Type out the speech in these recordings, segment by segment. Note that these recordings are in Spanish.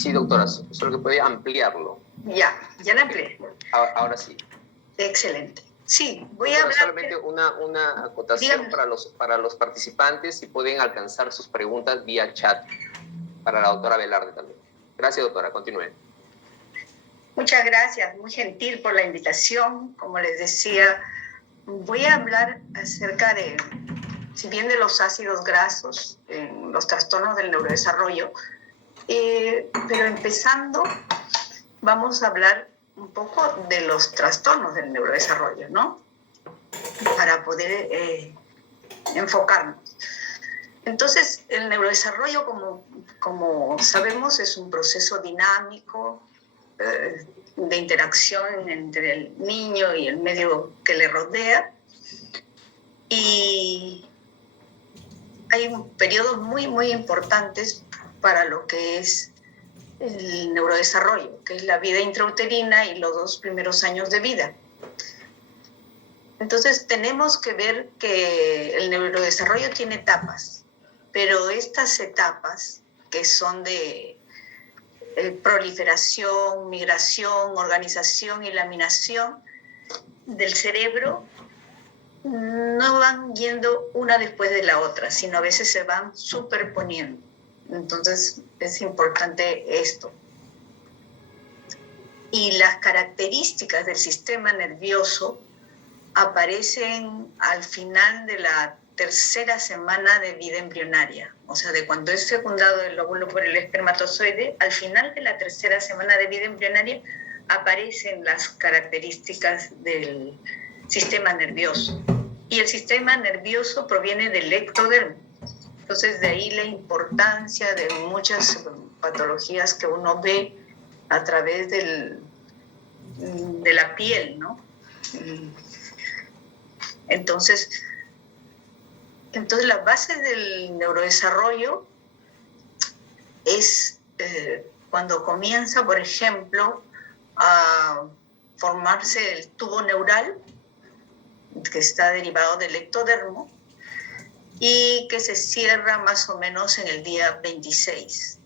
Sí, doctora, solo que podía ampliarlo. Ya la amplié. Ahora sí. Excelente. Sí, voy doctora, a hablar... Solamente una acotación para los participantes, si pueden alcanzar sus preguntas vía chat, para la doctora Velarde también. Gracias, doctora. Continúe. Muchas gracias, muy gentil por la invitación. Como les decía, voy a hablar acerca de, si bien de los ácidos grasos, en los trastornos del neurodesarrollo, pero empezando, vamos a hablar un poco de los trastornos del neurodesarrollo, ¿no? Para poder enfocarnos. Entonces, el neurodesarrollo, como sabemos, es un proceso dinámico de interacción entre el niño y el medio que le rodea. Y hay periodos muy, muy importantes para lo que es el neurodesarrollo, que es la vida intrauterina y los 2 primeros años de vida. Entonces, tenemos que ver que el neurodesarrollo tiene etapas, pero estas etapas, que son de proliferación, migración, organización y laminación del cerebro, no van yendo una después de la otra, sino a veces se van superponiendo. Entonces, es importante esto. Y las características del sistema nervioso aparecen al final de la 3ª semana de vida embrionaria, o sea, de cuando es fecundado el óvulo por el espermatozoide, al final de la 3ª semana de vida embrionaria aparecen las características del sistema nervioso. Y el sistema nervioso proviene del ectodermo. Entonces, de ahí la importancia de muchas patologías que uno ve a través de la piel, ¿no? Entonces, la base del neurodesarrollo es cuando comienza, por ejemplo, a formarse el tubo neural, que está derivado del ectodermo, y que se cierra más o menos en el día 26.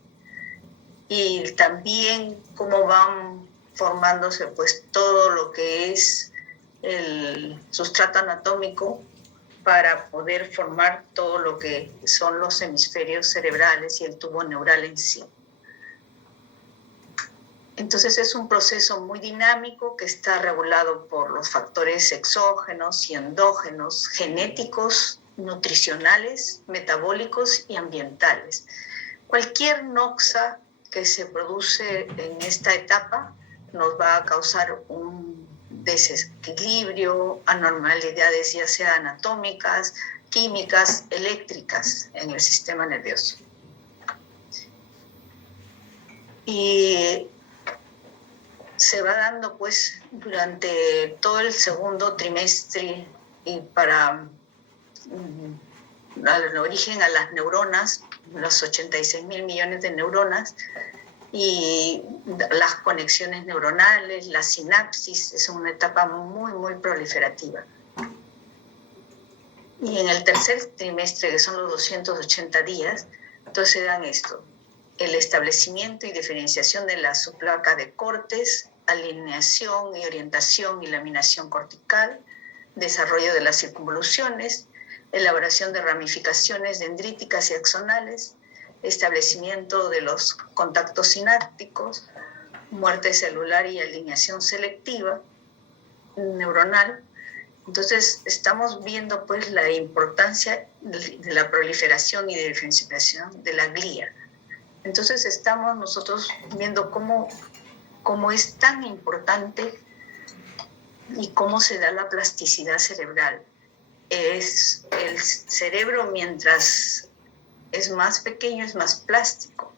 Y también cómo van formándose pues todo lo que es el sustrato anatómico para poder formar todo lo que son los hemisferios cerebrales y el tubo neural en sí. Entonces es un proceso muy dinámico que está regulado por los factores exógenos y endógenos, genéticos, nutricionales, metabólicos y ambientales. Cualquier noxa que se produce en esta etapa nos va a causar un desequilibrio, anormalidades ya sea anatómicas, químicas, eléctricas en el sistema nervioso. Y se va dando pues durante todo el 2º trimestre y para dar origen a las neuronas, los 86.000 millones de neuronas, y las conexiones neuronales, la sinapsis, es una etapa muy, muy proliferativa. Y en el 3er trimestre, que son los 280 días, entonces se dan esto: el establecimiento y diferenciación de la subplaca de Cortes, alineación y orientación y laminación cortical, desarrollo de las circunvoluciones, elaboración de ramificaciones dendríticas y axonales, establecimiento de los contactos sinápticos, muerte celular y alineación selectiva neuronal. Entonces, estamos viendo pues la importancia de la proliferación y de diferenciación de la glía. Entonces, estamos nosotros viendo cómo es tan importante y cómo se da la plasticidad cerebral. Es el cerebro, mientras es más pequeño, es más plástico.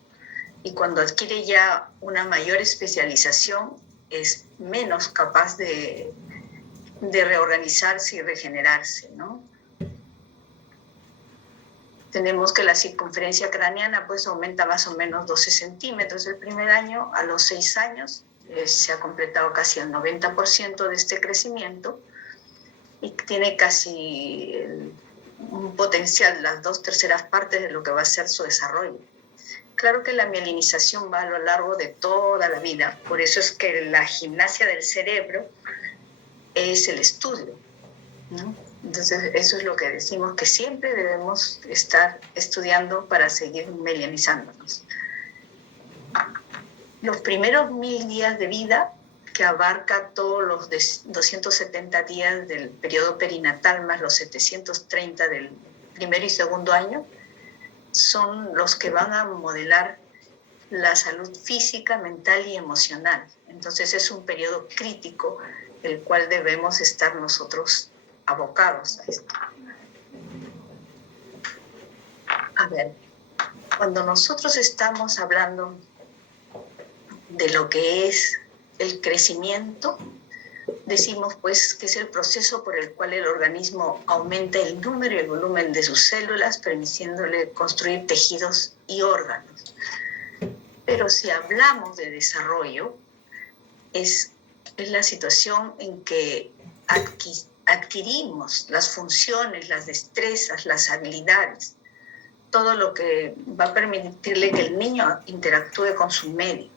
Y cuando adquiere ya una mayor especialización, es menos capaz de reorganizarse y regenerarse, ¿no? Tenemos que la circunferencia craneana pues aumenta más o menos 12 centímetros el primer año. A los 6 años se ha completado casi el 90% de este crecimiento y tiene casi un potencial, las 2/3 partes de lo que va a ser su desarrollo. Claro que la mielinización va a lo largo de toda la vida, por eso es que la gimnasia del cerebro es el estudio, ¿no? Entonces, eso es lo que decimos, que siempre debemos estar estudiando para seguir mielinizándonos. Los primeros 1000 días de vida, que abarca todos los 270 días del periodo perinatal más los 730 del primer y segundo año, son los que van a modelar la salud física, mental y emocional. Entonces es un periodo crítico el cual debemos estar nosotros abocados a esto. A ver, cuando nosotros estamos hablando de lo que es el crecimiento, decimos pues que es el proceso por el cual el organismo aumenta el número y el volumen de sus células, permitiéndole construir tejidos y órganos. Pero si hablamos de desarrollo, es la situación en que adquirimos las funciones, las destrezas, las habilidades, todo lo que va a permitirle que el niño interactúe con su medio.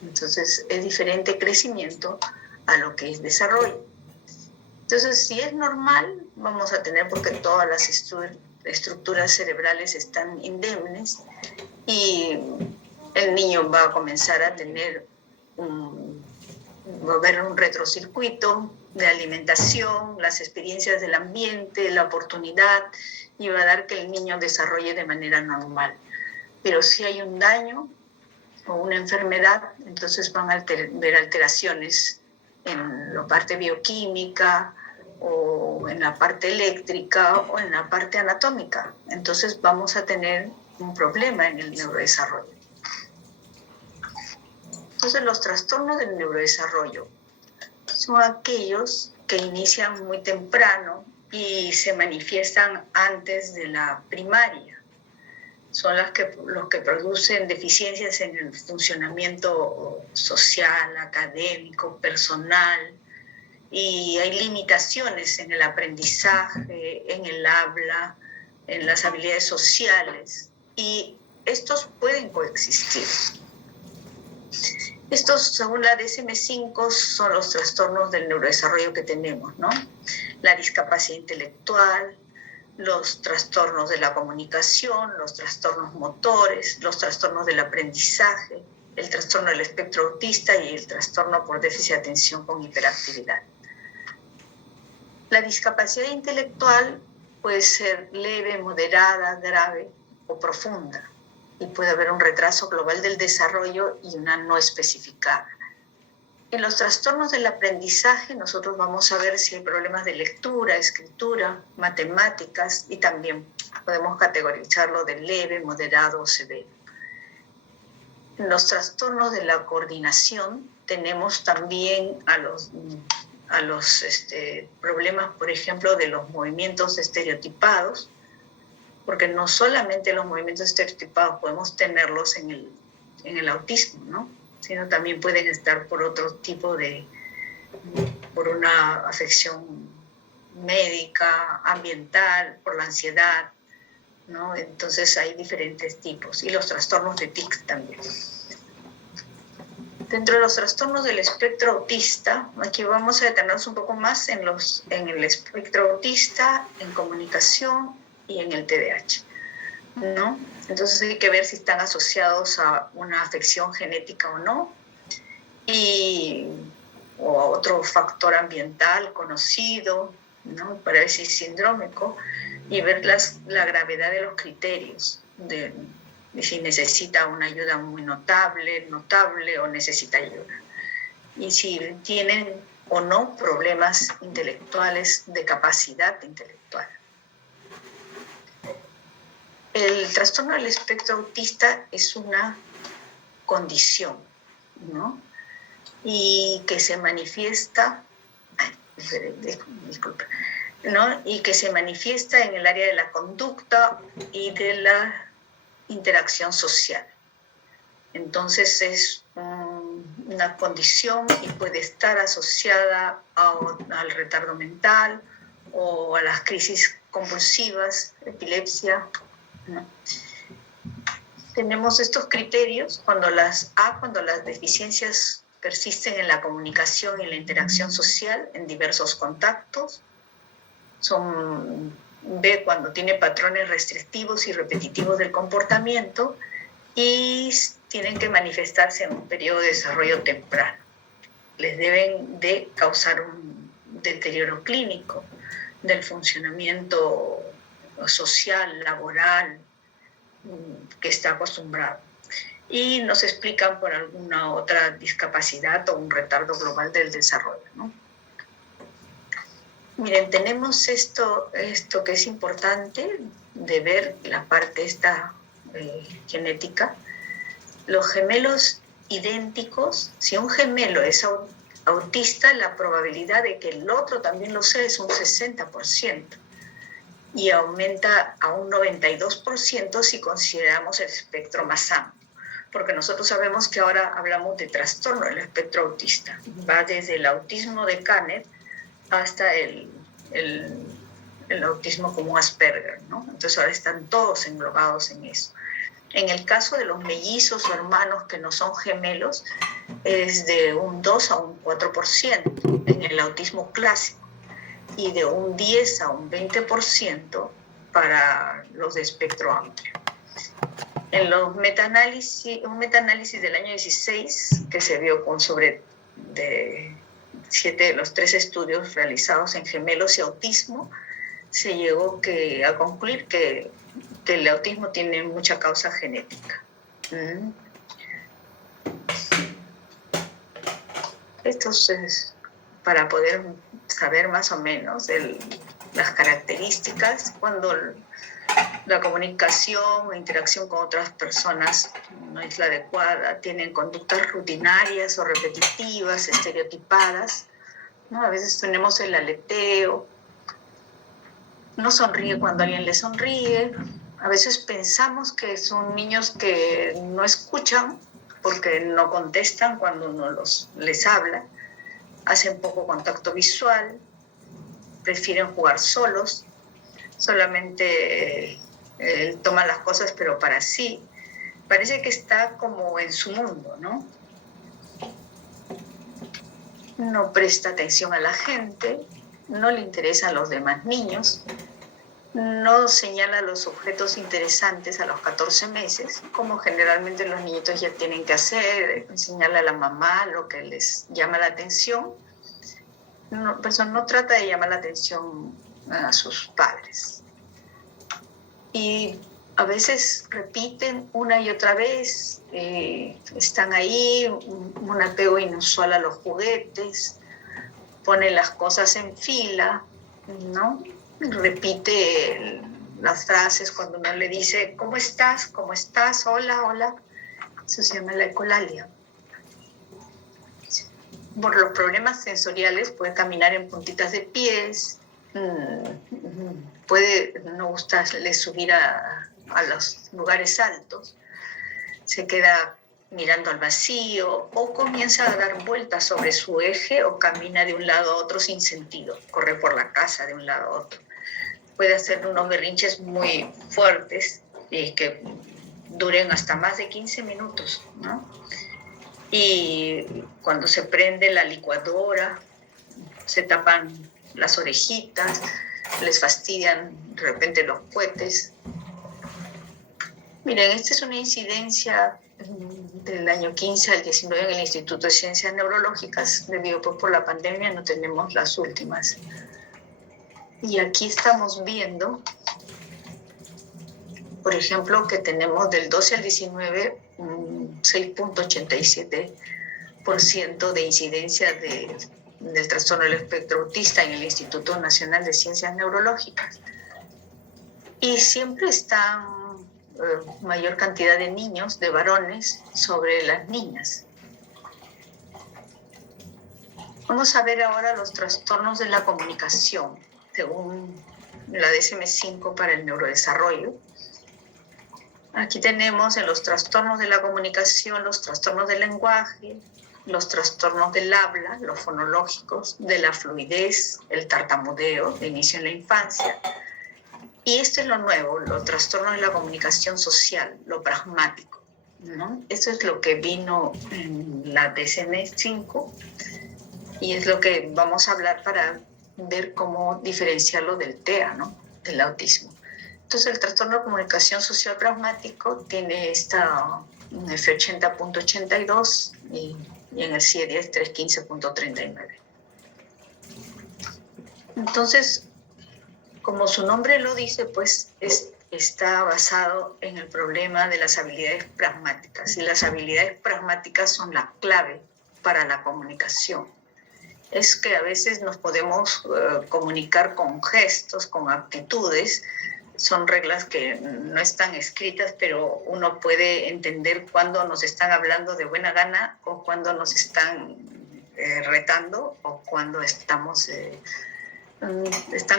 Entonces es diferente crecimiento a lo que es desarrollo. Entonces, si es normal, vamos a tener, porque todas las estructuras cerebrales están indemnes, y el niño va a comenzar a tener va a haber un retrocircuito de alimentación, las experiencias del ambiente, la oportunidad, y va a dar que el niño desarrolle de manera normal. Pero si hay un daño o una enfermedad, entonces van a ver alteraciones en la parte bioquímica o en la parte eléctrica o en la parte anatómica. Entonces vamos a tener un problema en el neurodesarrollo. Entonces los trastornos del neurodesarrollo son aquellos que inician muy temprano y se manifiestan antes de la primaria. Son los que producen deficiencias en el funcionamiento social, académico, personal, y hay limitaciones en el aprendizaje, en el habla, en las habilidades sociales, y estos pueden coexistir. Estos, según la DSM-5, son los trastornos del neurodesarrollo que tenemos, ¿no? La discapacidad intelectual, los trastornos de la comunicación, los trastornos motores, los trastornos del aprendizaje, el trastorno del espectro autista y el trastorno por déficit de atención con hiperactividad. La discapacidad intelectual puede ser leve, moderada, grave o profunda, y puede haber un retraso global del desarrollo y una no especificada. En los trastornos del aprendizaje nosotros vamos a ver si hay problemas de lectura, escritura, matemáticas, y también podemos categorizarlo de leve, moderado o severo. En los trastornos de la coordinación tenemos también a los problemas, por ejemplo, de los movimientos estereotipados, porque no solamente los movimientos estereotipados podemos tenerlos en el autismo, ¿no? Sino también pueden estar por otro tipo por una afección médica, ambiental, por la ansiedad, ¿no? Entonces hay diferentes tipos, y los trastornos de TIC también. Dentro de los trastornos del espectro autista, aquí vamos a detenernos un poco más en el espectro autista, en comunicación y en el TDAH, ¿no? Entonces hay que ver si están asociados a una afección genética o no, o a otro factor ambiental conocido, ¿no? Para ver si es sindrómico, y ver la gravedad de los criterios, de si necesita una ayuda muy notable o necesita ayuda. Y si tienen o no problemas intelectuales, de capacidad intelectual. El trastorno del espectro autista es una condición, ¿no? Y que se manifiesta, ¿no? Y que se manifiesta en el área de la conducta y de la interacción social. Entonces es una condición y puede estar asociada al retardo mental o a las crisis convulsivas, epilepsia, ¿no? tenemos estos criterios cuando las deficiencias persisten en la comunicación y en la interacción social en diversos contactos. B, cuando tiene patrones restrictivos y repetitivos del comportamiento y tienen que manifestarse en un periodo de desarrollo temprano. Les deben de causar un deterioro clínico del funcionamiento social, laboral, que está acostumbrado. Y nos explican por alguna otra discapacidad o un retardo global del desarrollo, ¿no? Miren, tenemos esto que es importante de ver, la parte esta genética. Los gemelos idénticos, si un gemelo es autista, la probabilidad de que el otro también lo sea es un 60%. Y aumenta a un 92% si consideramos el espectro más amplio. Porque nosotros sabemos que ahora hablamos de trastorno del espectro autista. Va desde el autismo de Kanner hasta el autismo como Asperger, ¿no? Entonces ahora están todos englobados en eso. En el caso de los mellizos o hermanos que no son gemelos, es de un 2 a un 4% en el autismo clásico y de un 10 a un 20% para los de espectro amplio. En los un metaanálisis del año 16 que se vio con de 7 de los 3 estudios realizados en gemelos y autismo, se llegó a concluir que el autismo tiene mucha causa genética. Esto es para poder saber más o menos las características cuando la comunicación o interacción con otras personas no es la adecuada, tienen conductas rutinarias o repetitivas, estereotipadas, ¿no? A veces tenemos el aleteo, no sonríe cuando alguien le sonríe, a veces pensamos que son niños que no escuchan porque no contestan cuando uno les habla, hacen poco contacto visual, prefieren jugar solos, solamente toman las cosas pero para sí. Parece que está como en su mundo, ¿no? No presta atención a la gente, no le interesan los demás niños, no señala los objetos interesantes a los 14 meses, como generalmente los niñitos ya tienen que hacer, enseñarle a la mamá lo que les llama la atención. No trata de llamar la atención a sus padres. Y a veces repiten una y otra vez, están ahí, un apego inusual a los juguetes, ponen las cosas en fila, ¿no? Repite las frases cuando uno le dice, ¿cómo estás? ¿Cómo estás? Hola, hola. Eso se llama la ecolalia. Por los problemas sensoriales puede caminar en puntitas de pies, puede no gustarle subir a los lugares altos, se queda mirando al vacío o comienza a dar vueltas sobre su eje o camina de un lado a otro sin sentido, corre por la casa de un lado a otro. Puede hacer unos berrinches muy fuertes y que duren hasta más de 15 minutos, ¿no? Y cuando se prende la licuadora, se tapan las orejitas, les fastidian de repente los cohetes. Miren, esta es una incidencia del año 15 al 19 en el Instituto de Ciencias Neurológicas, debido por la pandemia no tenemos las últimas. Y aquí estamos viendo, por ejemplo, que tenemos del 12 al 19 un 6.87% de incidencia del trastorno del espectro autista en el Instituto Nacional de Ciencias Neurológicas. Y siempre están mayor cantidad de niños, de varones, sobre las niñas. Vamos a ver ahora los trastornos de la comunicación, según la DSM-5 para el neurodesarrollo. Aquí tenemos en los trastornos de la comunicación, los trastornos del lenguaje, los trastornos del habla, los fonológicos, de la fluidez, el tartamudeo, de inicio en la infancia, Y esto es lo nuevo, los trastornos de la comunicación social, lo pragmático, ¿no? Esto es lo que vino en la DSM-5 y es lo que vamos a hablar para ver cómo diferenciarlo del TEA, ¿no? Del autismo. Entonces, el trastorno de comunicación social pragmático tiene esta F80.82 y en el CIE-10 315.39. Entonces, como su nombre lo dice, pues está basado en el problema de las habilidades pragmáticas. Y las habilidades pragmáticas son la clave para la comunicación. Es que a veces nos podemos comunicar con gestos, con actitudes. Son reglas que no están escritas, pero uno puede entender cuándo nos están hablando de buena gana o cuándo nos están retando o cuándo están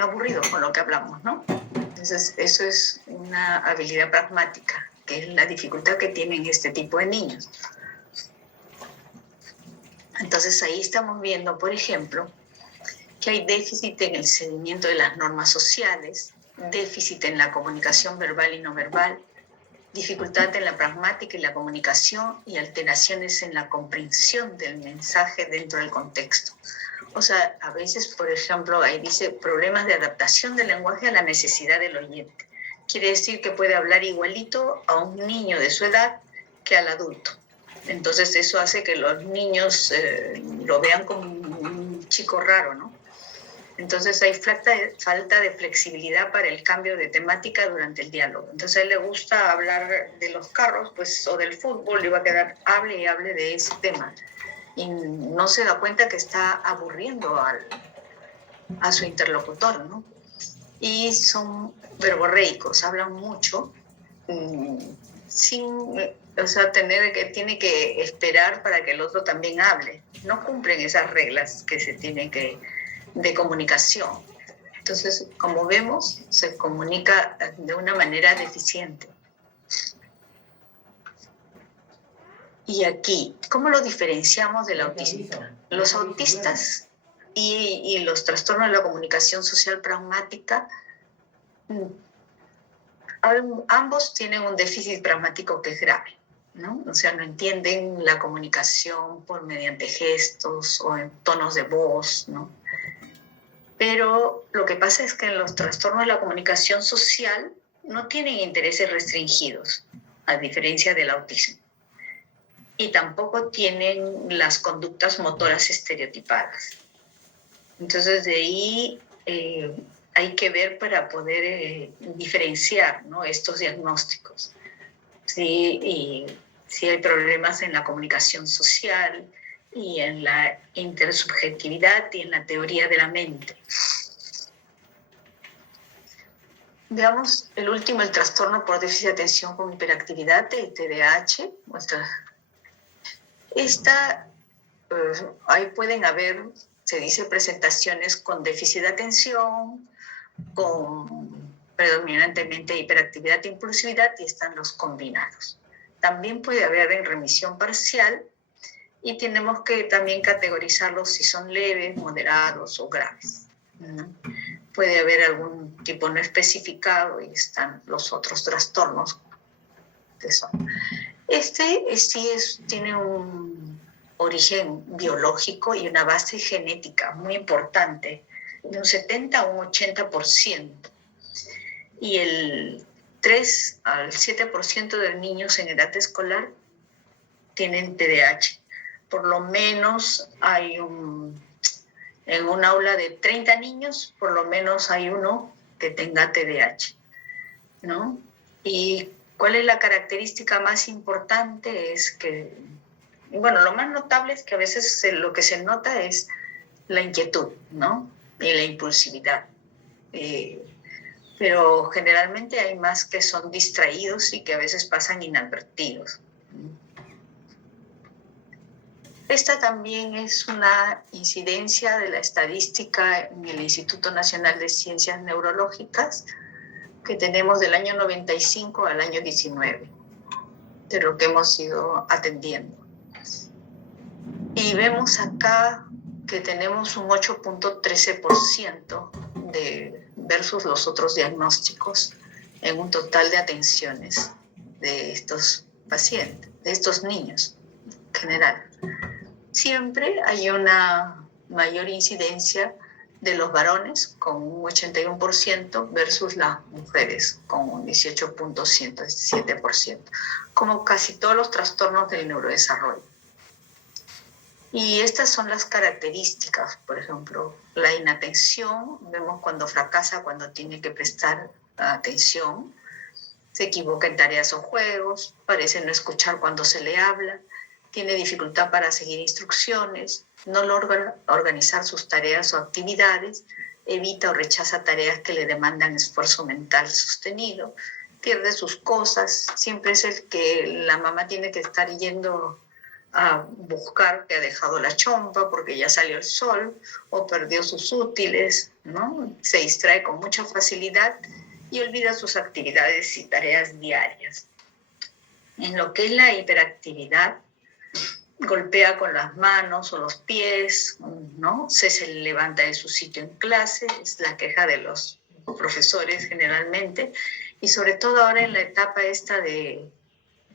aburridos con lo que hablamos, ¿no? Entonces, eso es una habilidad pragmática, que es la dificultad que tienen este tipo de niños. Entonces, ahí estamos viendo, por ejemplo, que hay déficit en el seguimiento de las normas sociales, déficit en la comunicación verbal y no verbal, dificultad en la pragmática y la comunicación y alteraciones en la comprensión del mensaje dentro del contexto. O sea, a veces, por ejemplo, ahí dice problemas de adaptación del lenguaje a la necesidad del oyente. Quiere decir que puede hablar igualito a un niño de su edad que al adulto. Entonces eso hace que los niños lo vean como un chico raro, ¿no? Entonces hay falta de flexibilidad para el cambio de temática durante el diálogo. Entonces a él le gusta hablar de los carros, pues, o del fútbol, le va a quedar hable y hable de ese tema. Y no se da cuenta que está aburriendo a su interlocutor, ¿no? Y son verborreicos, hablan mucho, tiene que esperar para que el otro también hable. No cumplen esas reglas que se tienen de comunicación. Entonces, como vemos, se comunica de una manera deficiente. Y aquí, ¿cómo lo diferenciamos del autismo? Los autistas y los trastornos de la comunicación social pragmática, ambos tienen un déficit pragmático que es grave, ¿no? O sea, no entienden la comunicación mediante gestos o en tonos de voz, ¿no? Pero lo que pasa es que en los trastornos de la comunicación social no tienen intereses restringidos, a diferencia del autismo. Y tampoco tienen las conductas motoras estereotipadas. Entonces, de ahí hay que ver para poder diferenciar, ¿no?, estos diagnósticos. Sí, y si hay problemas en la comunicación social y en la intersubjetividad y en la teoría de la mente. Veamos el último, el trastorno por déficit de atención con hiperactividad, el TDAH. Ahí pueden haber, se dice, presentaciones con déficit de atención, con predominantemente hiperactividad e impulsividad, y están los combinados. También puede haber en remisión parcial y tenemos que también categorizarlos si son leves, moderados o graves, ¿no? Puede haber algún tipo no especificado y están los otros trastornos que son. Tiene un origen biológico y una base genética muy importante, de un 70 a un 80%. Y el 3 al 7% de niños en edad escolar tienen TDAH. Por lo menos en un aula de 30 niños, por lo menos hay uno que tenga TDAH, ¿no? Y ¿cuál es la característica más importante? Es que, bueno, lo más notable es que a veces lo que se nota es la inquietud, ¿no? Y la impulsividad. Pero generalmente hay más que son distraídos y que a veces pasan inadvertidos. Esta también es una incidencia de la estadística en el Instituto Nacional de Ciencias Neurológicas que tenemos del año 95 al año 19, de lo que hemos ido atendiendo. Y vemos acá que tenemos un 8.13% de versus los otros diagnósticos en un total de atenciones de estos pacientes, de estos niños en general. Siempre hay una mayor incidencia de los varones con un 81% versus las mujeres con un 18.7%, como casi todos los trastornos del neurodesarrollo. Y estas son las características, por ejemplo, la inatención, vemos cuando fracasa, cuando tiene que prestar atención, se equivoca en tareas o juegos, parece no escuchar cuando se le habla, tiene dificultad para seguir instrucciones, no logra organizar sus tareas o actividades, evita o rechaza tareas que le demandan esfuerzo mental sostenido, pierde sus cosas, siempre es el que la mamá tiene que estar yendo a buscar que ha dejado la chompa porque ya salió el sol o perdió sus útiles, ¿no? Se distrae con mucha facilidad y olvida sus actividades y tareas diarias. En lo que es la hiperactividad, golpea con las manos o los pies, ¿no? Se levanta de su sitio en clase, es la queja de los profesores generalmente, y sobre todo ahora en la etapa esta de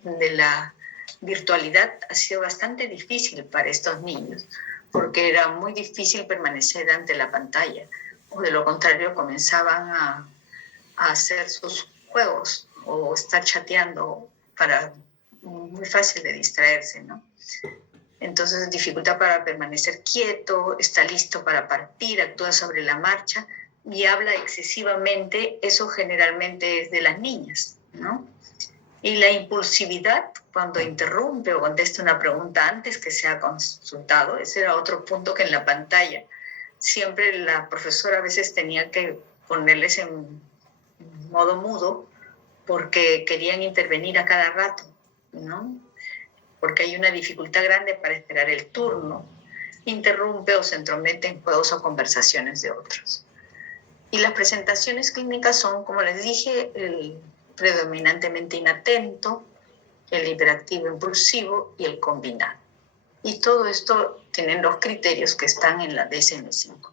la virtualidad ha sido bastante difícil para estos niños, porque era muy difícil permanecer ante la pantalla, o de lo contrario comenzaban a hacer sus juegos o estar chateando muy fácil de distraerse, ¿no? Entonces, dificultad para permanecer quieto, está listo para partir, actúa sobre la marcha y habla excesivamente. Eso generalmente es de las niñas, ¿no? Y la impulsividad, cuando interrumpe o contesta una pregunta antes que sea consultado, ese era otro punto que en la pantalla siempre la profesora a veces tenía que ponerles en modo mudo porque querían intervenir a cada rato, ¿no? Porque hay una dificultad grande para esperar el turno, interrumpe o se entromete en juegos o conversaciones de otros. Y las presentaciones clínicas son, como les dije, el predominantemente inatento, el hiperactivo impulsivo y el combinado. Y todo esto tienen los criterios que están en la DSM-5.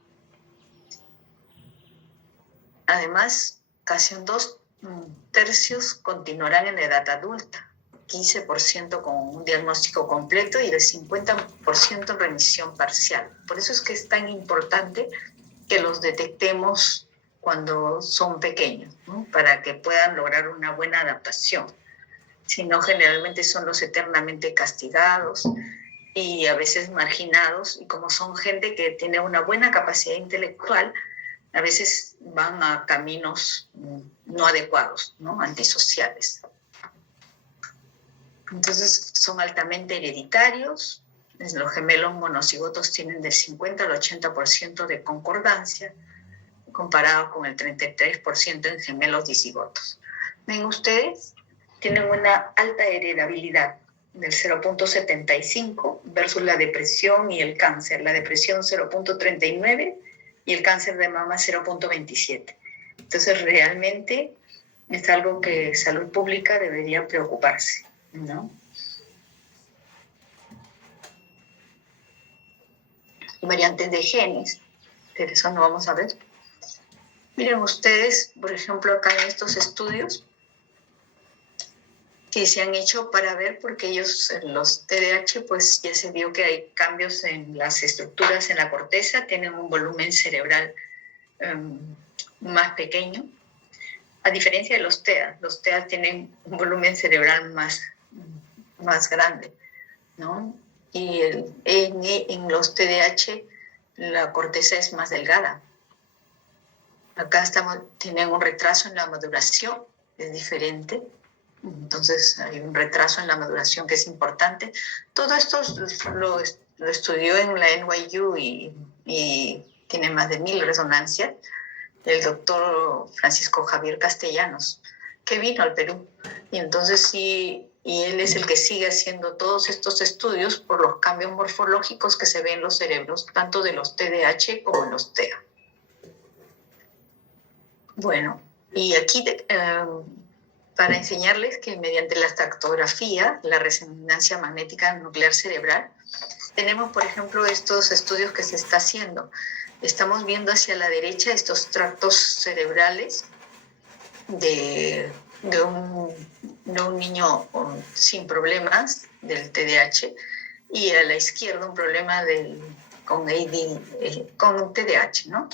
Además, casi un 2/3 continuarán en la edad adulta, 15% con un diagnóstico completo y el 50% en remisión parcial. Por eso es que es tan importante que los detectemos cuando son pequeños, ¿no? Para que puedan lograr una buena adaptación. Si no, generalmente son los eternamente castigados y a veces marginados, y como son gente que tiene una buena capacidad intelectual, a veces van a caminos no adecuados, ¿no? Antisociales. Entonces son altamente hereditarios. Los gemelos monocigotos tienen del 50 al 80% de concordancia, comparado con el 33% en gemelos disigotos. Ven ustedes, tienen una alta heredabilidad del 0.75 versus la depresión y el cáncer. La depresión 0.39 y el cáncer de mama 0.27. Entonces realmente es algo que salud pública debería preocuparse, ¿no? Y variantes de genes, pero eso no vamos a ver. Miren ustedes, por ejemplo, acá en estos estudios que se han hecho para ver, porque ellos, los TDAH, pues ya se vio que hay cambios en las estructuras en la corteza, tienen un volumen cerebral más pequeño, a diferencia de los TEA tienen un volumen cerebral más grande, ¿no? Y en los TDAH la corteza es más delgada. Acá tienen un retraso en la maduración, es diferente. Entonces hay un retraso en la maduración que es importante. Todo esto lo estudió en la NYU y tiene más de 1000 resonancias el doctor Francisco Javier Castellanos, que vino al Perú. Y entonces sí, y él es el que sigue haciendo todos estos estudios por los cambios morfológicos que se ven en los cerebros, tanto de los TDAH como en los TEA. Bueno, y aquí para enseñarles que mediante la tractografía, la resonancia magnética nuclear cerebral, Tenemos, por ejemplo, estos estudios que se está haciendo. Estamos viendo hacia la derecha estos tractos cerebrales de un niño sin problemas del TDAH, y a la izquierda un problema con TDAH, ¿no?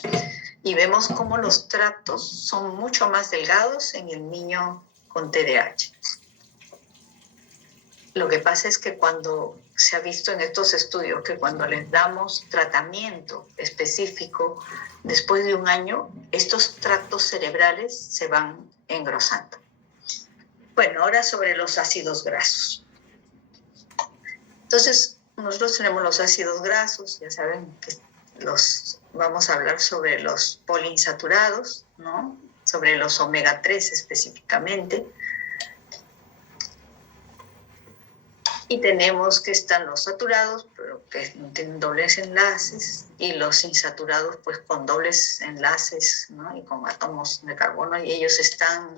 Y vemos cómo los tractos son mucho más delgados en el niño con TDAH. Lo que pasa es que cuando se ha visto en estos estudios que cuando les damos tratamiento específico, después de un año, estos tractos cerebrales se van engrosando. Bueno, ahora sobre los ácidos grasos. Entonces, nosotros tenemos los ácidos grasos, ya saben que vamos a hablar sobre los poliinsaturados, ¿no? Sobre los omega 3 específicamente. Y tenemos que están los saturados, pero que no tienen dobles enlaces, y los insaturados, pues con dobles enlaces, ¿no? Y con átomos de carbono, y ellos están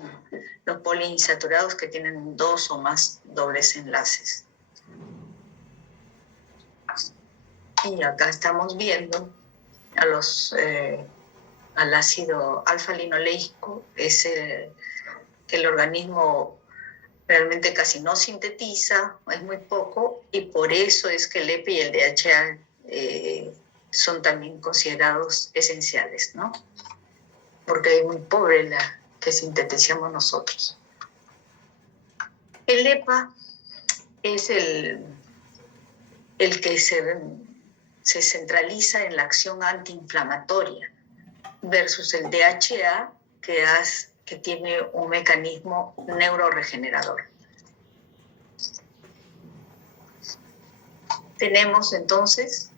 los poliinsaturados que tienen 2 o más dobles enlaces. Y acá estamos viendo al ácido alfa-linoleico, es que el organismo realmente casi no sintetiza, es muy poco, y por eso es que el EPA y el DHA son también considerados esenciales, ¿no? Porque es muy pobre la que sintetizamos nosotros. El EPA es el que se centraliza en la acción antiinflamatoria versus el DHA que tiene un mecanismo neuroregenerador. Tenemos entonces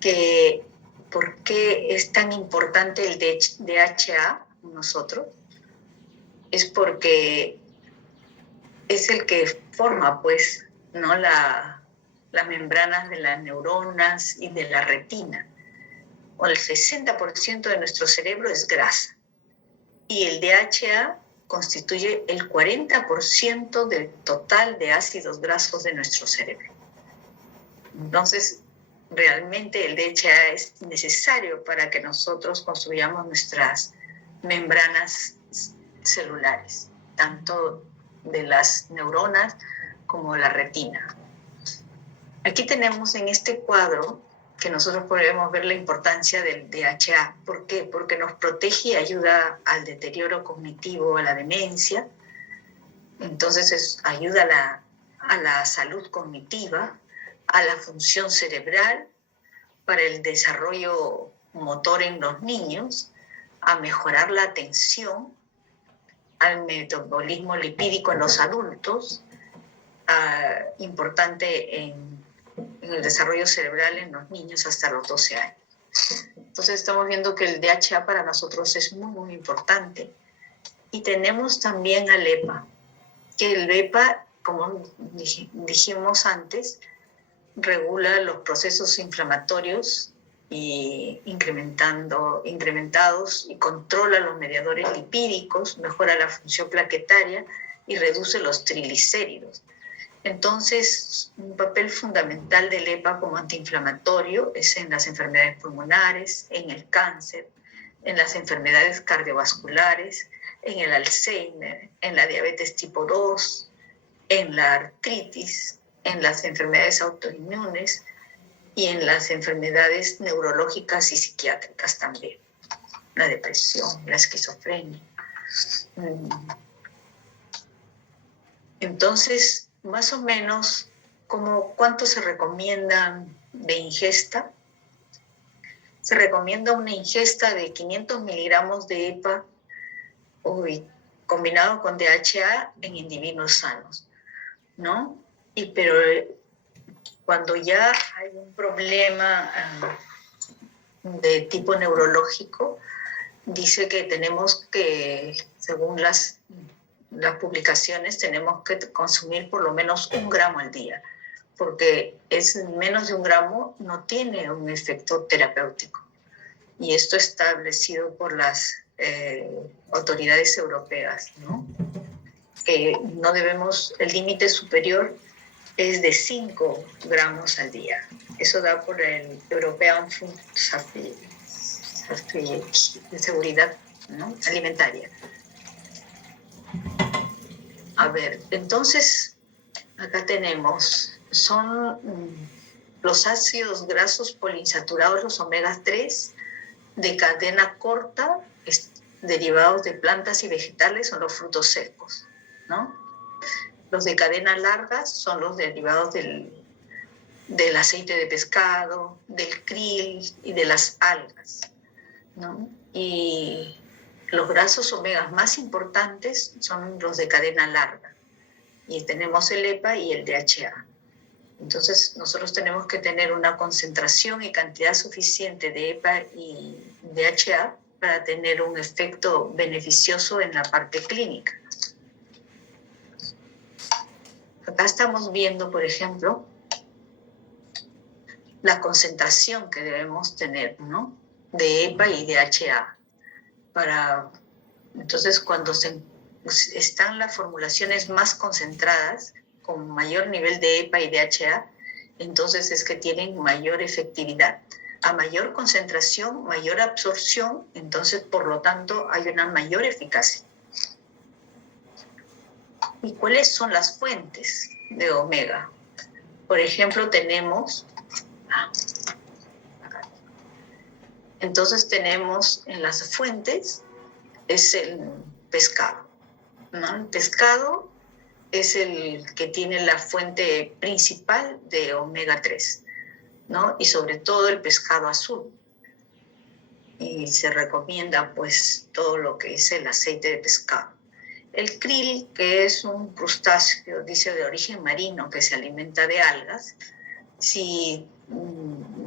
que ¿por qué es tan importante el DHA en nosotros? Es porque es el que forma, pues, ¿no? las membranas de las neuronas y de la retina. O el 60% de nuestro cerebro es grasa. Y el DHA constituye el 40% del total de ácidos grasos de nuestro cerebro. Entonces, realmente el DHA es necesario para que nosotros construyamos nuestras membranas celulares, tanto de las neuronas como la retina. Aquí tenemos en este cuadro que nosotros podemos ver la importancia del DHA. ¿Por qué? Porque nos protege y ayuda al deterioro cognitivo, a la demencia. Entonces ayuda a la salud cognitiva, a la función cerebral, para el desarrollo motor en los niños, a mejorar la atención, al metabolismo lipídico en los adultos, importante en el desarrollo cerebral en los niños hasta los 12 años. Entonces estamos viendo que el DHA para nosotros es muy, muy importante. Y tenemos también al EPA, que el EPA, como dijimos antes, regula los procesos inflamatorios y incrementados, y controla los mediadores lipídicos, mejora la función plaquetaria y reduce los triglicéridos. Entonces, un papel fundamental del EPA como antiinflamatorio es en las enfermedades pulmonares, en el cáncer, en las enfermedades cardiovasculares, en el Alzheimer, en la diabetes tipo 2, en la artritis, en las enfermedades autoinmunes y en las enfermedades neurológicas y psiquiátricas también, la depresión, la esquizofrenia. Entonces, más o menos, ¿cuánto se recomiendan de ingesta? Se recomienda una ingesta de 500 miligramos de EPA combinado con DHA en individuos sanos, ¿no? Pero cuando ya hay un problema de tipo neurológico, dice que tenemos que, según las publicaciones, tenemos que consumir por lo menos 1 gramo al día, porque menos de 1 gramo no tiene un efecto terapéutico. Y esto establecido por las autoridades europeas, ¿no? Que no debemos, el límite superior es de 5 gramos al día. Eso da por el European Food Safety de seguridad, ¿no?, alimentaria. A ver, entonces, acá tenemos, son los ácidos grasos poliinsaturados, los omega 3, de cadena corta, derivados de plantas y vegetales, son los frutos secos, ¿no? Los de cadena larga son los derivados del aceite de pescado, del krill y de las algas, ¿no? Y los grasos omega más importantes son los de cadena larga. Y tenemos el EPA y el DHA. Entonces, nosotros tenemos que tener una concentración y cantidad suficiente de EPA y DHA para tener un efecto beneficioso en la parte clínica. Acá estamos viendo, por ejemplo, la concentración que debemos tener, ¿no?, de EPA y DHA. Entonces, cuando están las formulaciones más concentradas, con mayor nivel de EPA y DHA, entonces es que tienen mayor efectividad. A mayor concentración, mayor absorción, entonces, por lo tanto, hay una mayor eficacia. ¿Y cuáles son las fuentes de omega? Por ejemplo, tenemos... Entonces tenemos en las fuentes, es el pescado, ¿no? El pescado es el que tiene la fuente principal de omega 3, ¿no? Y sobre todo el pescado azul. Y se recomienda pues todo lo que es el aceite de pescado. El krill, que es un crustáceo, dice, de origen marino, que se alimenta de algas, si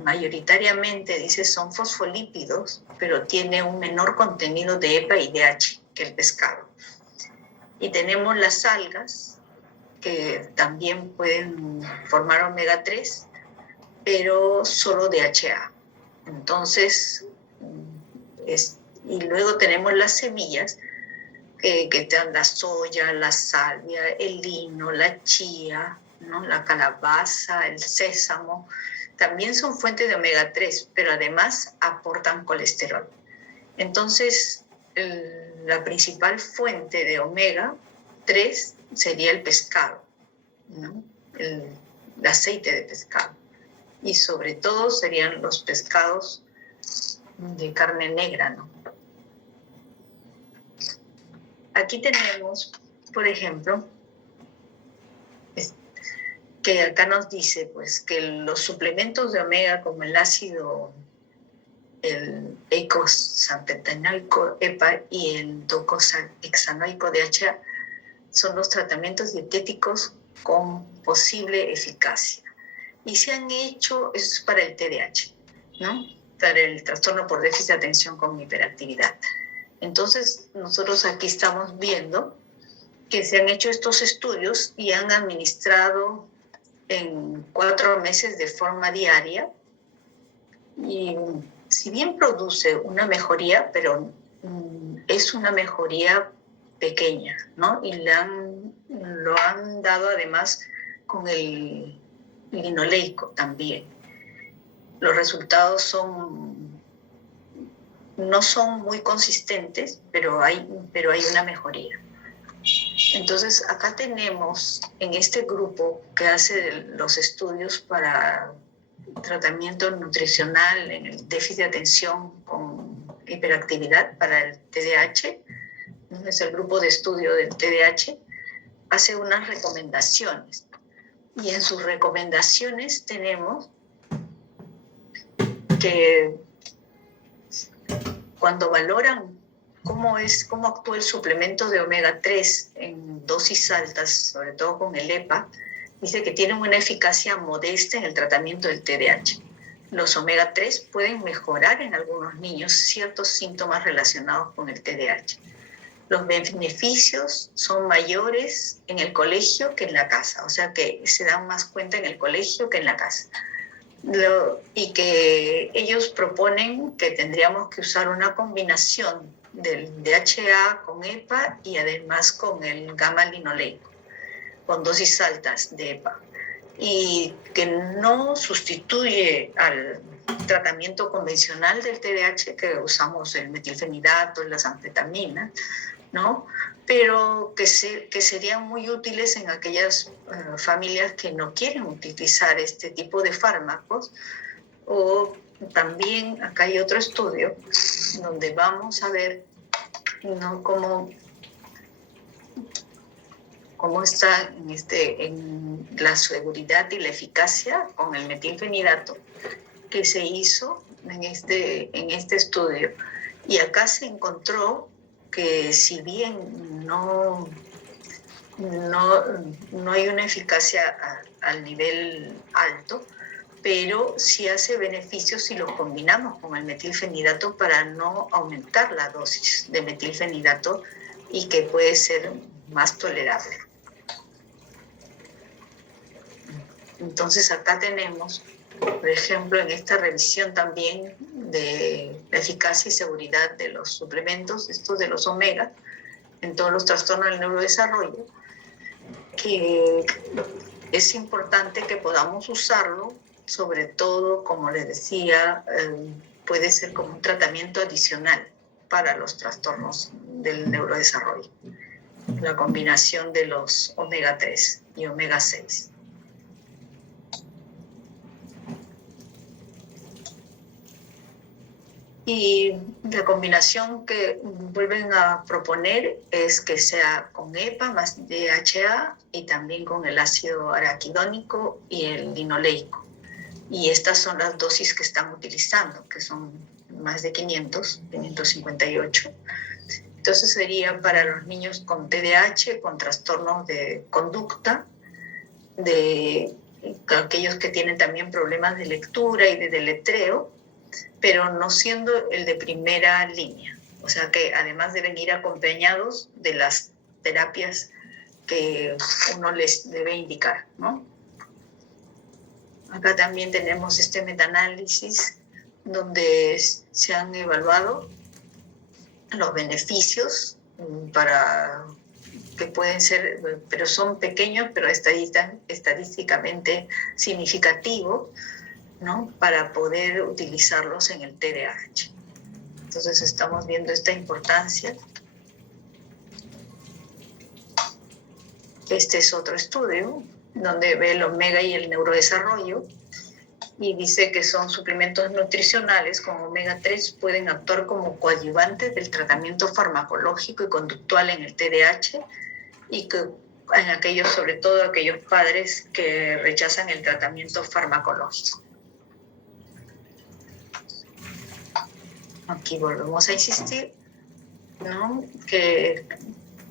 mayoritariamente, dice, son fosfolípidos, pero tiene un menor contenido de EPA y DHA que el pescado. Y tenemos las algas, que también pueden formar omega 3, pero solo DHA. Entonces, y luego tenemos las semillas, que te dan la soya, la salvia, el lino, la chía, ¿no?, la calabaza, el sésamo. También son fuentes de omega 3, pero además aportan colesterol. Entonces, la principal fuente de omega 3 sería el pescado, ¿no?, el aceite de pescado. Y sobre todo serían los pescados de carne negra, ¿no? Aquí tenemos, por ejemplo, que acá nos dice pues que los suplementos de omega, como el ácido, el eicosapentaenoico EPA y el docosahexaenoico DHA, son los tratamientos dietéticos con posible eficacia. Y se han hecho, eso es para el TDAH, ¿no?, para el trastorno por déficit de atención con hiperactividad. Entonces, nosotros aquí estamos viendo que se han hecho estos estudios y han administrado en 4 meses de forma diaria, y si bien produce una mejoría, pero es una mejoría pequeña, ¿no? Y lo han dado además con el linoleico también. Los resultados no son muy consistentes, pero hay una mejoría. Entonces, acá tenemos en este grupo que hace los estudios para tratamiento nutricional en el déficit de atención con hiperactividad para el TDAH, es el grupo de estudio del TDAH, hace unas recomendaciones. Y en sus recomendaciones tenemos que cuando valoran cómo actúa el suplemento de omega 3 en dosis altas, sobre todo con el EPA, dice que tienen una eficacia modesta en el tratamiento del TDAH. Los omega 3 pueden mejorar en algunos niños ciertos síntomas relacionados con el TDAH. Los beneficios son mayores en el colegio que en la casa, o sea que se dan más cuenta en el colegio que en la casa. Y que ellos proponen que tendríamos que usar una combinación del DHA con EPA y además con el gamma linoleico, con dosis altas de EPA. y que no sustituye al tratamiento convencional del TDAH, que usamos el metilfenidato, las anfetaminas, ¿no? Pero que serían muy útiles en aquellas familias que no quieren utilizar este tipo de fármacos. O también acá hay otro estudio donde vamos a ver, ¿no?, cómo está en la seguridad y la eficacia con el metilfenidato que se hizo en este estudio. Y acá se encontró que si bien no hay una eficacia al nivel alto, pero sí hace beneficios si lo combinamos con el metilfenidato para no aumentar la dosis de metilfenidato y que puede ser más tolerable. Entonces acá tenemos, por ejemplo, en esta revisión también de la eficacia y seguridad de los suplementos, estos de los omega, en todos los trastornos del neurodesarrollo, que es importante que podamos usarlo, sobre todo, como les decía, puede ser como un tratamiento adicional para los trastornos del neurodesarrollo, la combinación de los omega 3 y omega 6. Y la combinación que vuelven a proponer es que sea con EPA más DHA y también con el ácido araquidónico y el linoleico. Y estas son las dosis que están utilizando, que son más de 558. Entonces sería para los niños con TDAH, con trastornos de conducta, de aquellos que tienen también problemas de lectura y de deletreo, pero no siendo el de primera línea. O sea que además deben ir acompañados de las terapias que uno les debe indicar, ¿no? Acá también tenemos este metaanálisis donde se han evaluado los beneficios para que pueden ser, pero son pequeños, pero estadísticamente significativos, ¿no?, para poder utilizarlos en el TDAH. Entonces estamos viendo esta importancia. Este es otro estudio donde ve el omega y el neurodesarrollo y dice que son suplementos nutricionales con omega 3 pueden actuar como coadyuvantes del tratamiento farmacológico y conductual en el TDAH y que en aquellos, sobre todo aquellos padres que rechazan el tratamiento farmacológico. Aquí volvemos a insistir, ¿no?, que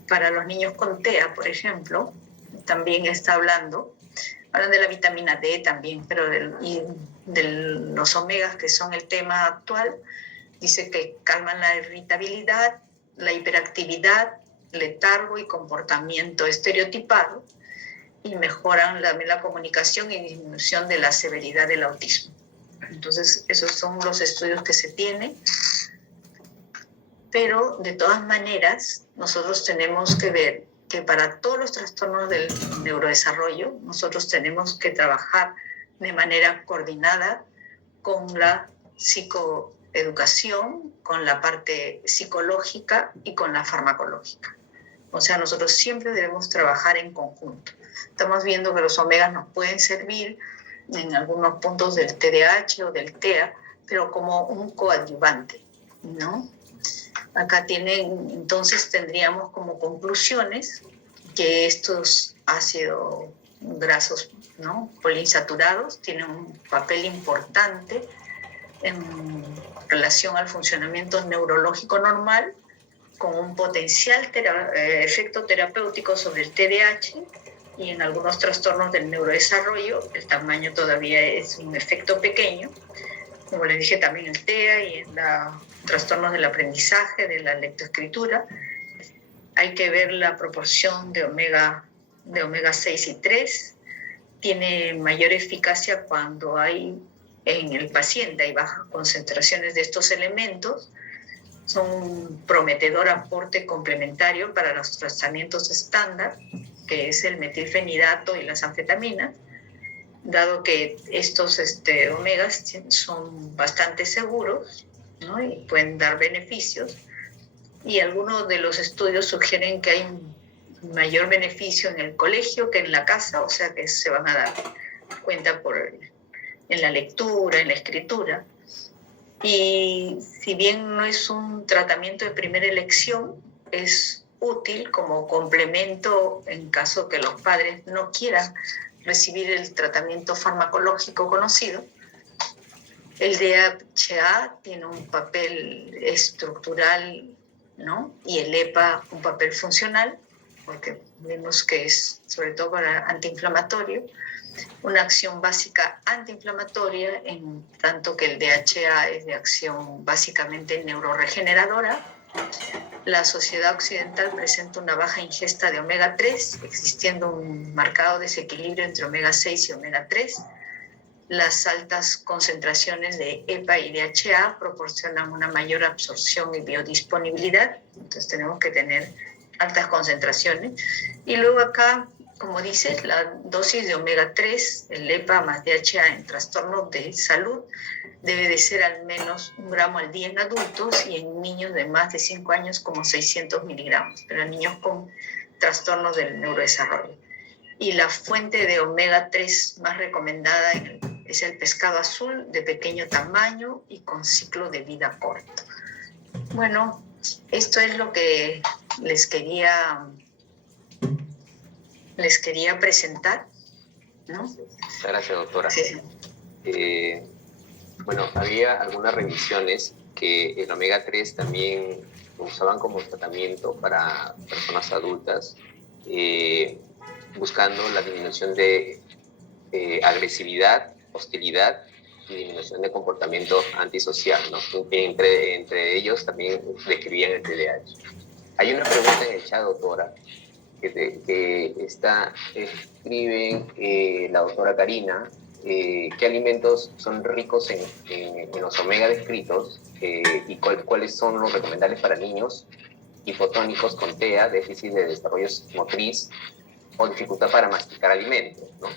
para los niños con TEA, por ejemplo, también está hablan de la vitamina D también, pero de los omegas, que son el tema actual. Dice que calman la irritabilidad, la hiperactividad, letargo y comportamiento estereotipado y mejoran la comunicación y disminución de la severidad del autismo. Entonces, esos son los estudios que se tienen. Pero, de todas maneras, nosotros tenemos que ver que para todos los trastornos del neurodesarrollo, nosotros tenemos que trabajar de manera coordinada con la psicoeducación, con la parte psicológica y con la farmacológica. O sea, nosotros siempre debemos trabajar en conjunto. Estamos viendo que los omegas nos pueden servir en algunos puntos del TDAH o del TEA, pero como un coadyuvante, ¿no? Acá entonces tendríamos como conclusiones que estos ácidos grasos, ¿no?, poliinsaturados tienen un papel importante en relación al funcionamiento neurológico normal, con un potencial efecto terapéutico sobre el TDAH, y en algunos trastornos del neurodesarrollo el tamaño todavía es un efecto pequeño, como les dije también el TEA y en trastornos del aprendizaje, de la lectoescritura. Hay que ver la proporción de omega 6 y 3. Tiene mayor eficacia cuando en el paciente hay bajas concentraciones de estos elementos. Son un prometedor aporte complementario para los tratamientos estándar, que es el metilfenidato y las anfetaminas, dado que estos omegas son bastante seguros, ¿no? Y pueden dar beneficios. Y algunos de los estudios sugieren que hay mayor beneficio en el colegio que en la casa, o sea que se van a dar cuenta en la lectura, en la escritura. Y si bien no es un tratamiento de primera elección, es útil como complemento en caso que los padres no quieran recibir el tratamiento farmacológico conocido. El DHA tiene un papel estructural, ¿no? Y el EPA un papel funcional, porque vemos que es sobre todo para antiinflamatorio, una acción básica antiinflamatoria, en tanto que el DHA es de acción básicamente neuroregeneradora. La sociedad occidental presenta una baja ingesta de omega 3, existiendo un marcado desequilibrio entre omega 6 y omega 3. Las altas concentraciones de EPA y DHA proporcionan una mayor absorción y biodisponibilidad, entonces tenemos que tener altas concentraciones. Y luego acá, como dices, la dosis de omega 3, el EPA más DHA en trastornos de salud, debe de ser al menos 1 gramo al día en adultos y en niños de más de 5 años como 600 miligramos, pero en niños con trastornos del neurodesarrollo. Y la fuente de omega 3 más recomendada es el pescado azul de pequeño tamaño y con ciclo de vida corto. Bueno, esto es lo que les quería presentar, ¿no? Gracias, doctora. Sí. Bueno, había algunas revisiones que el omega 3 también lo usaban como tratamiento para personas adultas, buscando la disminución de agresividad, hostilidad y disminución de comportamiento antisocial, ¿no? Entre ellos también describían el TDAH. Hay una pregunta en el chat, doctora, que escribe la doctora Karina, qué alimentos son ricos en los omega descritos y cuáles son los recomendables para niños hipotónicos con TEA, déficit de desarrollo motriz o dificultad para masticar alimentos, ¿no?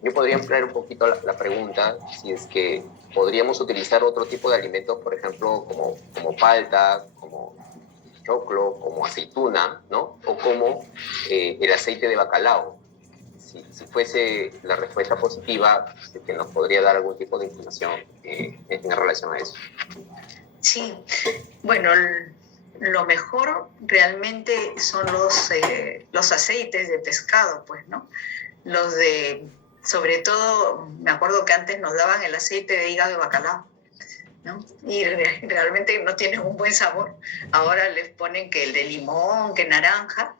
Yo podría ampliar un poquito la pregunta, si es que podríamos utilizar otro tipo de alimentos, por ejemplo, como palta, como choclo, como aceituna, ¿no? O como el aceite de bacalao. Si fuese la respuesta positiva, que nos podría dar algún tipo de información en relación a eso. Sí, bueno, lo mejor realmente son los aceites de pescado, pues, ¿no? Sobre todo, me acuerdo que antes nos daban el aceite de hígado de bacalao, ¿no? Y realmente no tienen un buen sabor. Ahora les ponen que el de limón, que naranja,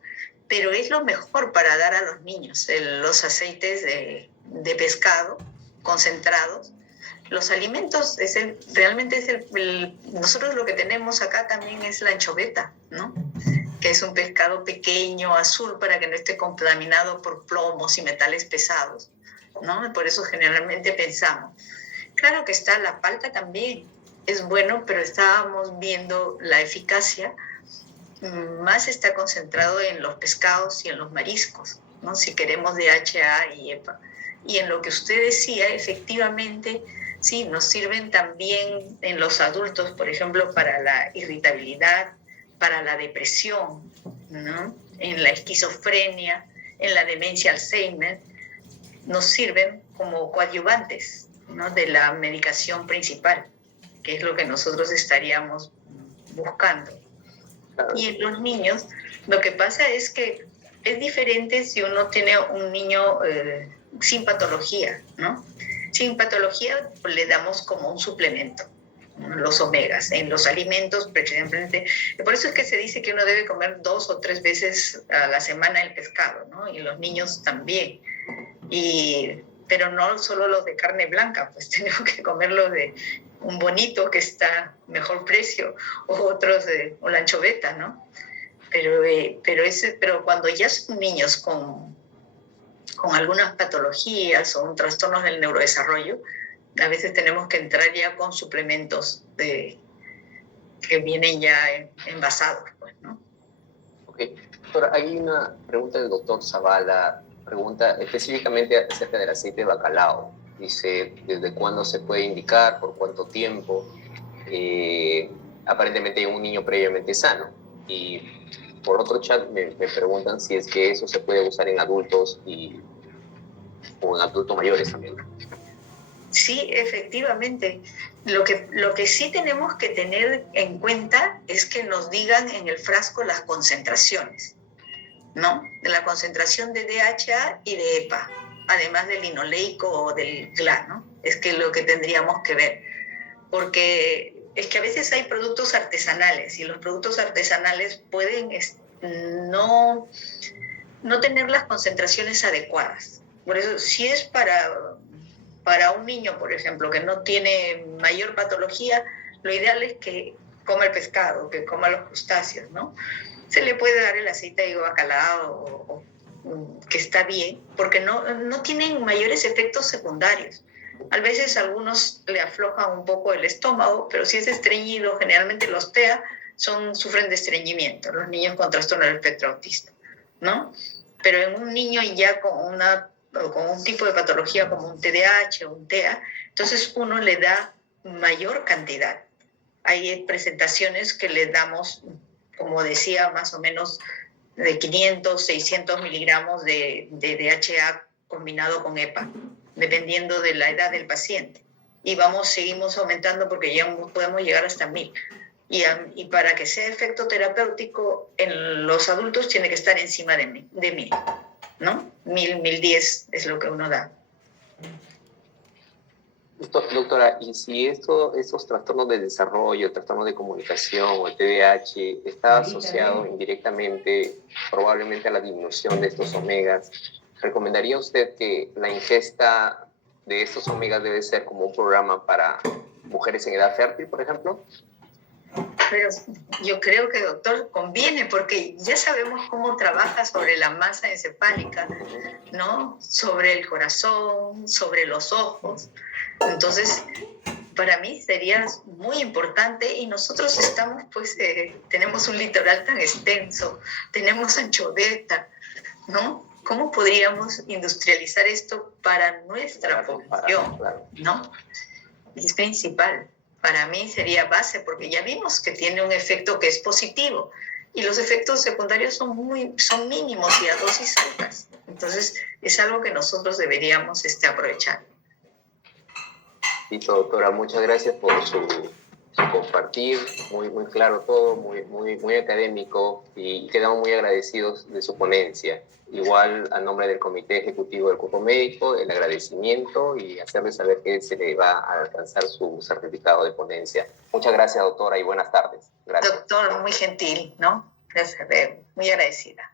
pero es lo mejor para dar a los niños, los aceites de pescado concentrados. Los alimentos, nosotros lo que tenemos acá también es la anchoveta, ¿no? Que es un pescado pequeño, azul, para que no esté contaminado por plomos y metales pesados, ¿no? Por eso generalmente pensamos. Claro que está la palta también, es bueno, pero estábamos viendo la eficacia más está concentrado en los pescados y en los mariscos, ¿no? Si queremos DHA y EPA. Y en lo que usted decía, efectivamente, sí, nos sirven también en los adultos, por ejemplo, para la irritabilidad, para la depresión, ¿no? En la esquizofrenia, en la demencia Alzheimer, nos sirven como coadyuvantes, ¿no? De la medicación principal, que es lo que nosotros estaríamos buscando. Y en los niños, lo que pasa es que es diferente si uno tiene un niño sin patología, ¿no? Sin patología, pues le damos como un suplemento, ¿no? Los omegas, en los alimentos, precisamente. Por eso es que se dice que uno debe comer 2 o 3 veces a la semana el pescado, ¿no? Y los niños también. Pero no solo los de carne blanca, pues tenemos que comer los de un bonito que está mejor precio, o otros o la anchoveta, ¿no? Pero cuando ya son niños con algunas patologías o trastornos del neurodesarrollo, a veces tenemos que entrar ya con suplementos que vienen ya envasados, pues, ¿no? Ok. Doctora, hay una pregunta del doctor Zavala pregunta específicamente acerca del aceite de bacalao. Dice, ¿desde cuándo se puede indicar? ¿Por cuánto tiempo? Aparentemente hay un niño previamente sano. Y por otro chat me preguntan si es que eso se puede usar en adultos o en adultos mayores también. Sí, efectivamente. Lo que sí tenemos que tener en cuenta es que nos digan en el frasco las concentraciones, ¿no? De la concentración de DHA y de EPA, además del linoleico o del GLA, ¿no? Es que lo que tendríamos que ver. Porque es que a veces hay productos artesanales y los productos artesanales pueden no tener las concentraciones adecuadas. Por eso, si es para un niño, por ejemplo, que no tiene mayor patología, lo ideal es que coma el pescado, que coma los crustáceos, ¿no? Se le puede dar el aceite de bacalao que está bien, porque no tienen mayores efectos secundarios. A veces a algunos le aflojan un poco el estómago, pero si es estreñido, generalmente los TEA sufren de estreñimiento, los niños con trastorno del espectro autista, ¿no? Pero en un niño ya con un tipo de patología como un TDAH o un TEA, entonces uno le da mayor cantidad. Hay presentaciones que le damos, como decía, más o menos de 500, 600 miligramos de DHA combinado con EPA, dependiendo de la edad del paciente. Y seguimos aumentando porque ya podemos llegar hasta 1000. Y para que sea efecto terapéutico en los adultos tiene que estar encima de 1000, ¿no? 1010 es lo que uno da. Doctora, y si estos trastornos de desarrollo, trastornos de comunicación o el TDAH está asociado indirectamente probablemente a la disminución de estos omegas, ¿recomendaría usted que la ingesta de estos omegas debe ser como un programa para mujeres en edad fértil, por ejemplo? Pero yo creo que, doctor, conviene porque ya sabemos cómo trabaja sobre la masa encefálica, ¿no? Sobre el corazón, sobre los ojos. Entonces, para mí sería muy importante y nosotros estamos, tenemos un litoral tan extenso, tenemos anchoveta, ¿no? ¿Cómo podríamos industrializar esto para nuestra población, ¿no? Es principal. Para mí sería base porque ya vimos que tiene un efecto que es positivo y los efectos secundarios son mínimos y a dosis altas. Entonces, es algo que nosotros deberíamos aprovechar. Listo, doctora, muchas gracias por su compartir, muy claro todo, muy académico y quedamos muy agradecidos de su ponencia. Igual, a nombre del Comité Ejecutivo del Cuerpo Médico, el agradecimiento y hacerle saber que se le va a alcanzar su certificado de ponencia. Muchas gracias, doctora, y buenas tardes. Gracias. Doctor, muy gentil, ¿no? Gracias, muy agradecida.